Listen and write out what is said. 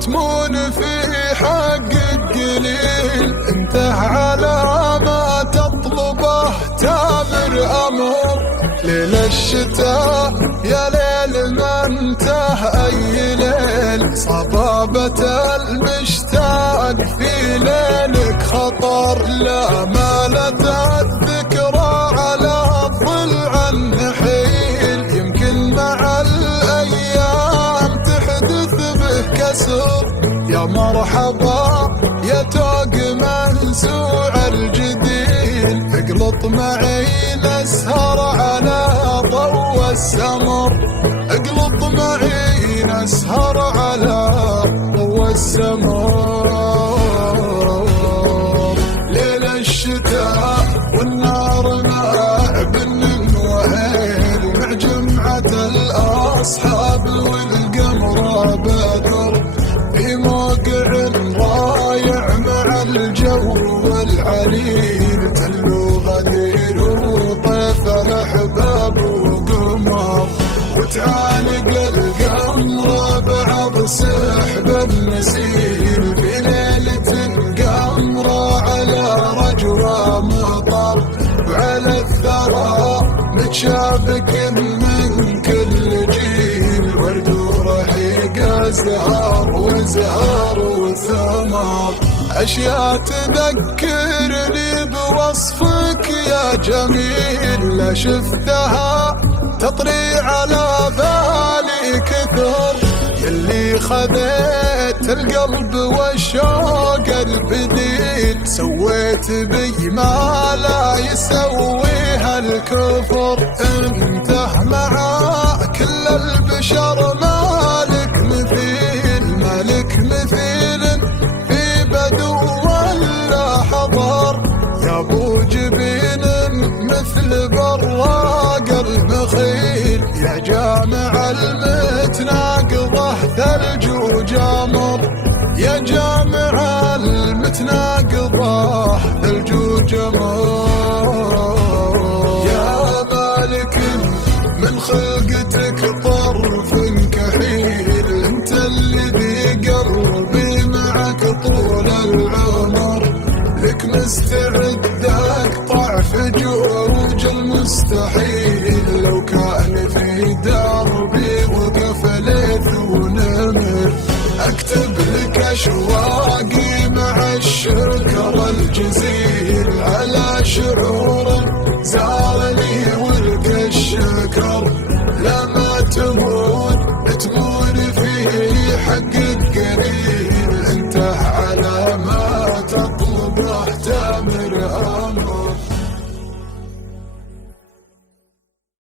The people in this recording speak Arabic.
وتمون في حقك قليل. انته على ما تطلبه تامر امر. ليل الشتاء يا ليل ما انته اي ليل. صبابة المشتاق في ليلك خطر. لا مالت الذكرى على الضلع النحيل. يمكن مع الايام تحدث به كسر. يا مرحبا يا توق منسوع الجديل. اقلط معي نسهر على ضوء السمر. اقلط معي نسهر على ضوء السمر. ليل الشتاء والنار مع بن وهيل. مع جمعة الأصحاب والقمر بدر. في موقع رايع مع الجو والعليل. تلو غدير وطيف الأحباب وقمر. وتعانق القمر بعض سحب النسيم. في ليلة قمرة على رجوة مطر. وعلى الثرى متشابك من كل جيل. ورد ورحيق ازهار وزهر وثمر. اشياء تذكرني بوصفك يا جميل. لا شفتها تطري على بالي كثر. يلي خذيت القلب والشوق البديل. سويت بي ما لا يسويها الكفر. انته مع كل البشر مالك مثيل. مالك مثيل في بدو ولا حضر. يا ابو جبين مثل براق المخيل. يا جامع المتناقضه ثلج وجمر. يا جامع المتناقضه ثلج وجمر. يا مالك من خلقتك طرف كحيل. انت الذي قلبي معك طول العمر. لك مستعد اقطع في جروج المستحيل. لو كان في دربي وقف ليث ونمر. اكتب لك اشواقي مع الشكر الجزيل. على شعور زارني ولك الشكر. لما تمون تمون في حقك قليل.